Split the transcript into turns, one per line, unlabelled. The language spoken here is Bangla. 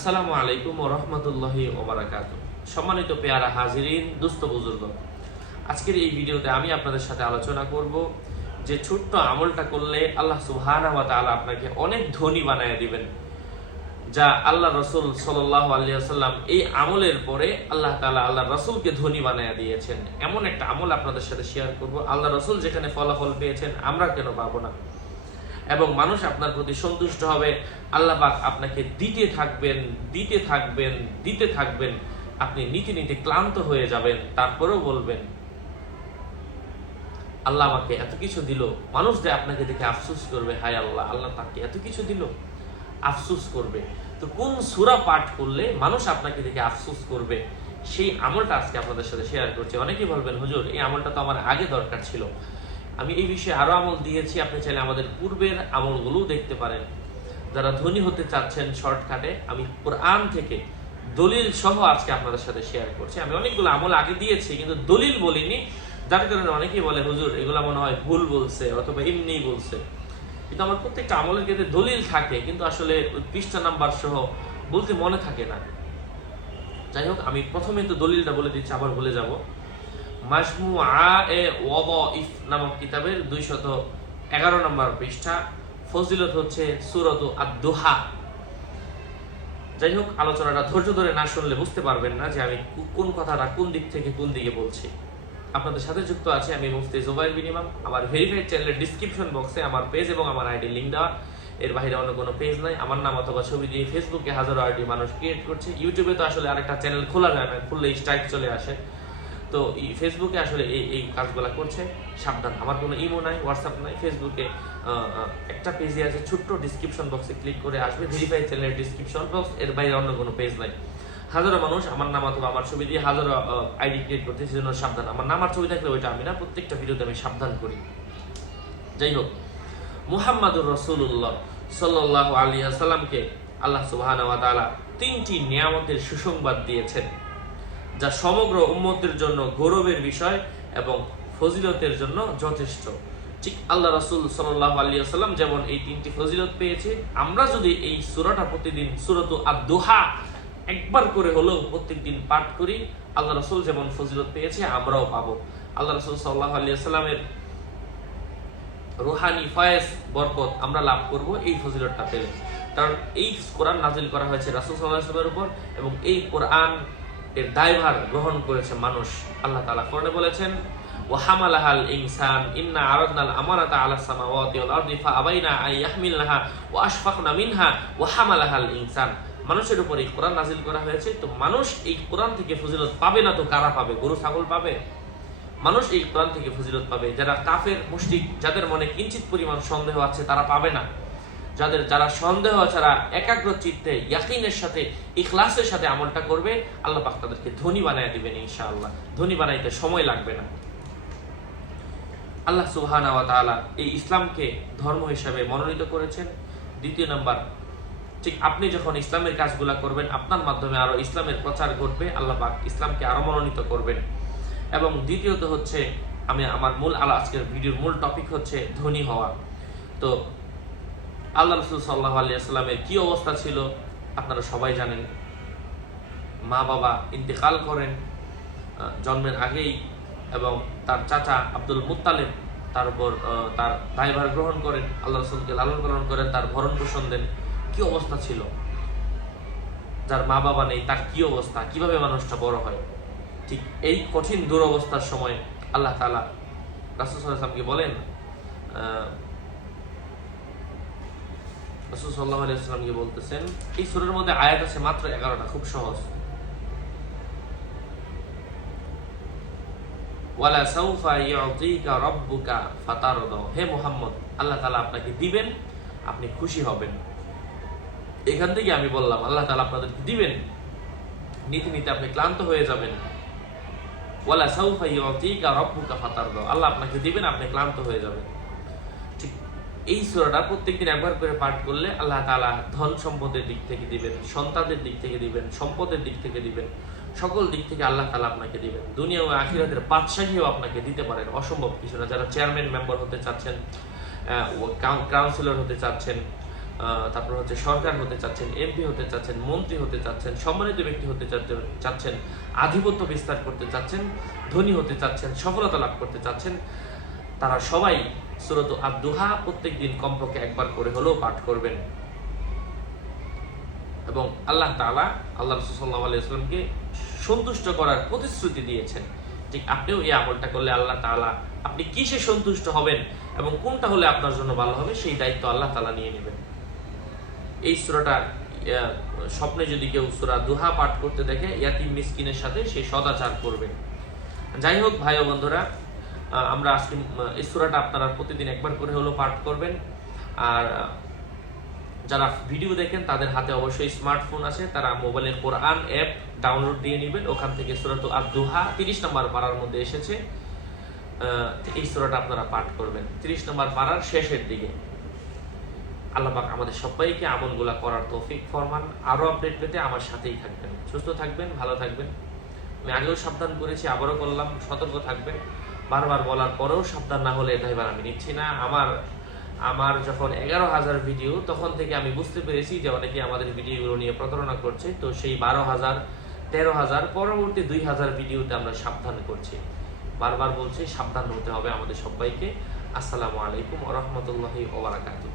আসসালামু আলাইকুম ও রহমতুল্লাহি ওবরাকাত সম্মানিত পেয়ারা হাজিরিন, দুস্থ বুজুর্গ আজকের এই ভিডিওতে আমি আপনাদের সাথে আলোচনা করব যে ছোট্ট আমলটা করলে আল্লাহ সুবহানাহু আপনাকে অনেক ধনী বানায় দিবেন, যা আল্লাহ রসুল সাল্লাহ আলিয়াল্লাম এই আমলের পরে আল্লাহ তালা আল্লাহ রসুলকে ধনী বানায় দিয়েছেন। এমন একটা আমল আপনাদের সাথে শেয়ার করব, আল্লাহ রসুল যেখানে ফলাফল পেয়েছেন আমরা কেন পাবো না? এবং মানুষ আপনার প্রতি সন্তুষ্ট হবে। আল্লাহ পাক আপনাকে দিতে থাকবেন দিতে থাকবেন দিতে থাকবেন। আপনি নীতি নীতি ক্লান্ত হয়ে যাবেন। তারপরেও বলবেন, আল্লাহ আমাকে এত কিছু দিল। মানুষ যে আপনাকে দেখে আফসোস করবে, হায় আল্লাহ আল্লাহ তাকে এত কিছু দিল। আফসোস করবে। তো কোন সুরা পাঠ করলে মানুষ আপনাকে দেখে আফসুস করবে? সেই আমলটা আজকে আপনাদের সাথে শেয়ার করছি। অনেকেই বলবেন, হুজুর, এই আমলটা তো আমার আগে দরকার ছিল। আমি এই বিষয়ে আরও আমল দিয়েছি। আপনি চাইলে আমাদের পূর্বের আমলগুলোও দেখতে পারেন। যারা ধনী হতে চাচ্ছেন শর্টকাটে, আমি কোরআন থেকে দলিল সহ আজকে আপনাদের সাথে শেয়ার করছি। আমি অনেকগুলো আমল আগে দিয়েছি, কিন্তু দলিল বলিনি। যার কারণে অনেকেই বলে, হুজুর, এগুলো মনে হয় ভুল বলছে অথবা এমনি বলছে। কিন্তু আমার প্রত্যেকটা আমলের ক্ষেত্রে দলিল থাকে, কিন্তু আসলে ওই পৃষ্ঠা নাম্বার সহ বলতে মনে থাকে না। যাই হোক, আমি প্রথমে তো দলিলটা বলে দিচ্ছি, আবার বলে যাব। মাজমু আ নামক কিতাবের দুইশত এগারো নম্বর পৃষ্ঠা। ফজিলত হচ্ছে সুরত আদোহা যাই হোক আলোচনাটা ধৈর্য ধরে না শুনলে বুঝতে পারবেন না যে আমি কোন কথাটা কোন দিক থেকে কোন দিকে বলছি। আপনাদের সাথে যুক্ত আছে আমি মুফতি জুবাইর বিন ইমাম। আমার ভেরিফাইড চ্যানেলের ডিসক্রিপশন বক্সে আমার পেজ এবং আমার আইডি লিঙ্ক দেওয়া। এর বাইরে অন্য কোনো পেজ নাই। আমার নাম অথবা ছবি দিয়ে ফেসবুকে হাজারো আইডি মানুষ ক্রিয়েট করছে। ইউটিউবে তো আসলে আরেকটা চ্যানেল খোলা যায় না খুললে স্ট্রাইক চলে আসে। তো এই ফেসবুকে আসলে এই এই কাজগুলো করছে। সাবধান, আমার কোনো ইমো নাই হোয়াটসঅ্যাপ নাই ফেসবুকে একটা পেজে আছে ছোট্ট ডিসক্রিপশন বক্সে ক্লিক করে আসবে ভেরিফাই চ্যানেলের ডিসক্রিপশন বক্স এর বাইরে অন্য কোনো পেজ নাই। হাজারো মানুষ আমার নাম অথবা আমার ছবি দিয়ে হাজারো আইডি ক্রিয়েট করতে সেজন্য সাবধান। আমার নাম আর ছবি থাকলে ওইটা আমি না, প্রত্যেকটা ভিডিওতে আমি সাবধান করি। যাই হোক, মুহাম্মাদুর রসুল্লাহ সাল্লাহ আলিয়া সাল্লামকে আল্লাহ সুবাহান তিনটি নিয়ামতের সুসংবাদ দিয়েছেন। যা সমগ্র উম্মতের জন্য গৌরবের বিষয় এবং ফজিলতের জন্য যথেষ্ট। ঠিক আল্লাহ রাসুল সাল্লাহ আলিয়াল্লাম যেমন এই তিনটি ফজিলত পেয়েছে, আমরা যদি এই সুরাটা প্রতিদিন, সুরত আদোহা একবার করে হলেও প্রত্যেকদিন পাঠ করি, আল্লাহ রাসুল যেমন ফজিলত পেয়েছে, আমরাও পাবো। আল্লাহ রসুল সাল্লাহ আলিয়া সাল্লামের রুহানি, ফয়েজ, বরকত আমরা লাভ করব এই ফজিলতটা পেলে। কারণ এই কোরআন নাজিল করা হয়েছে রাসুল সাল্লাহামের উপর এবং এই কোরআন এর দায়ভার গ্রহণ করেছে মানুষ। আল্লাহ তালা কোরআনে বলেছেন ওয়াহামালাহাল ইনসান, ইন্না আরাদনাল আলা সামাওয়াতি ওয়াল আরদি আন ইয়াহমিলনাহা ওয়া আশফাকনা মিনহা ইনসান। মানুষের উপর এই কোরআন নাজিল করা হয়েছে, তো মানুষ এই কোরআন থেকে ফজিলত পাবে না, তো কারা পাবে? গরু, ছাগল পাবে? মানুষ এই কোরআন থেকে ফজিলত পাবে। যারা কাফের, মুশরিক, যাদের মনে কিঞ্চিত পরিমাণ সন্দেহ আছে, তারা পাবে না। যাদের যারা সন্দেহ ছাড়া একাগ্র চিত্তে ইয়াকিনের সাথে, ইখলাসের সাথে আমলটা করবে, আল্লাহ পাক তাদেরকে ধনী বানায় দিবেন ইনশাআল্লাহ। ধনী বানাইতে সময় লাগবে না। আল্লাহ সুবহানা ওয়া তাআলা এই ইসলামকে ধর্ম হিসাবে মনোনীত করেছেন। দ্বিতীয় নাম্বার, ঠিক আপনি যখন ইসলামের কাজগুলা করবেন, আপনার মাধ্যমে আরও ইসলামের প্রচার ঘটবে, আল্লাহ পাক ইসলামকে আরও মনোনীত করবেন। এবং দ্বিতীয়ত হচ্ছে, আমি আমার মূল আলো আজকের ভিডিওর মূল টপিক হচ্ছে ধনী হওয়া। তো আল্লাহ রসুল সাল্লাহ আলিয়াস্লামের কি অবস্থা ছিল? আপনারা সবাই জানেন। মা বাবা ইন্তেকাল করেন জন্মের আগেই এবং তার চাচা আব্দুল মুতালেব তার উপর তার দায়ভার গ্রহণ করেন, আল্লাহ রসুলকে লালন পালন করেন, তার ভরণ পোষণ দেন। কি অবস্থা ছিল? যার মা বাবা নেই, তার কি অবস্থা? কীভাবে মানুষটা বড় হয়? ঠিক এই কঠিন দুরবস্থার সময় আল্লাহ তালা রাসুসাল্লামকে বলেন বলতেছেন, এই মধ্যে আয়াত আছে মাত্র এগারোটা, খুব সহজ। ওয়ালা সাউফা ফাতারদ হে আল্লাহ তাআলা আপনাকে দিবেন, আপনি খুশি হবেন। এখান থেকে আমি বললাম, আল্লাহ তাআলা আপনাদেরকে দিবেন নীতি নীতি আপনি ক্লান্ত হয়ে যাবেন। ওয়ালা সাউফা ইউতিকা রাব্বুকা ফাতারদ আল্লাহ আপনাকে দিবেন, আপনি ক্লান্ত হয়ে যাবেন। এই সুরাটা প্রত্যেকদিন একবার করে পাঠ করলে আল্লাহ তালা ধন সম্পদের দিক থেকে দিবেন, সন্তানদের দিক থেকে দিবেন, সম্পদের দিক থেকে দিবেন, সকল দিক থেকে আল্লাহ তালা আপনাকে দিবেন। দুনিয়া ও আখিরাতের বাদশাহীও আপনাকে দিতে পারেন, অসম্ভব কিছু না। যারা চেয়ারম্যান, মেম্বার হতে চাচ্ছেন কাউন্সিলর হতে চাচ্ছেন তারপর হচ্ছে সরকার হতে চাচ্ছেন এমপি হতে চাচ্ছেন, মন্ত্রী হতে চাচ্ছেন, সম্মানিত ব্যক্তি হতে চাচ্ছেন, আধিপত্য বিস্তার করতে চাচ্ছেন, ধনী হতে চাচ্ছেন, সফলতা লাভ করতে চাচ্ছেন, তারা সবাই সুরত আব্দুহা প্রত্যেক দিন কমপক্ষে একবার করে হলেও পাঠ করবেন। এবং আল্লাহ তাআলা, আল্লাহ রসুল্লাহ আলাইসলামকে সন্তুষ্ট করার প্রতিশ্রুতি দিয়েছেন ঠিক আপনিও এই আমলটা করলে আল্লাহ তাআলা, আপনি কিসে সন্তুষ্ট হবেন এবং কোনটা হলে আপনার জন্য ভালো হবে সেই দায়িত্ব আল্লাহ তালা নিয়ে নেবেন। এই সুরাটা স্বপ্নে যদি কেউ সুরা দুহা পাঠ করতে দেখে, ইয়াতিম মিসকিনের সাথে সে সদাচার করবে। যাই হোক ভাই বন্ধুরা আমরা আজকে এই সুরাটা আপনারা প্রতিদিন একবার করে হলেও পাঠ করবেন। আর যারা ভিডিও দেখেন, তাদের হাতে অবশ্যই স্মার্টফোন আছে। তারা মোবাইলের কোরআন অ্যাপ ডাউনলোড দিয়ে নেবেন। ওখান থেকে সুরাত আব্দুহা তিরিশ নম্বর পাড়ার মধ্যে এসেছে। এই সুরাটা আপনারা পাঠ করবেন। তিরিশ নম্বর পাড়ার শেষের দিকে। আল্লাহ পাক আমাদের সবাইকে আমলগুলা করার তৌফিক ফরমান। আরও আপডেট পেতে আমার সাথেই থাকবেন। সুস্থ থাকবেন, ভালো থাকবেন। আমি আগেও সাবধান করেছি, আবারও করলাম সতর্ক থাকবেন। বারবার বলার পরেও সাবধান না হলে ড্রাইভার আমি নিচ্ছি না। আমার আমার যখন এগারো হাজার ভিডিও তখন থেকে আমি বুঝতে পেরেছি যে অনেকে আমাদের ভিডিওগুলো নিয়ে প্রতারণা করছে। তো সেই বারো হাজার, তেরো হাজার, পরবর্তী দুই হাজার ভিডিওতে আমরা সাবধান করছি। বারবার বলছি, সাবধান হতে হবে আমাদের সবাইকে। আসসালামু আলাইকুম রহমতুল্লাহি ওবরাকাতুহ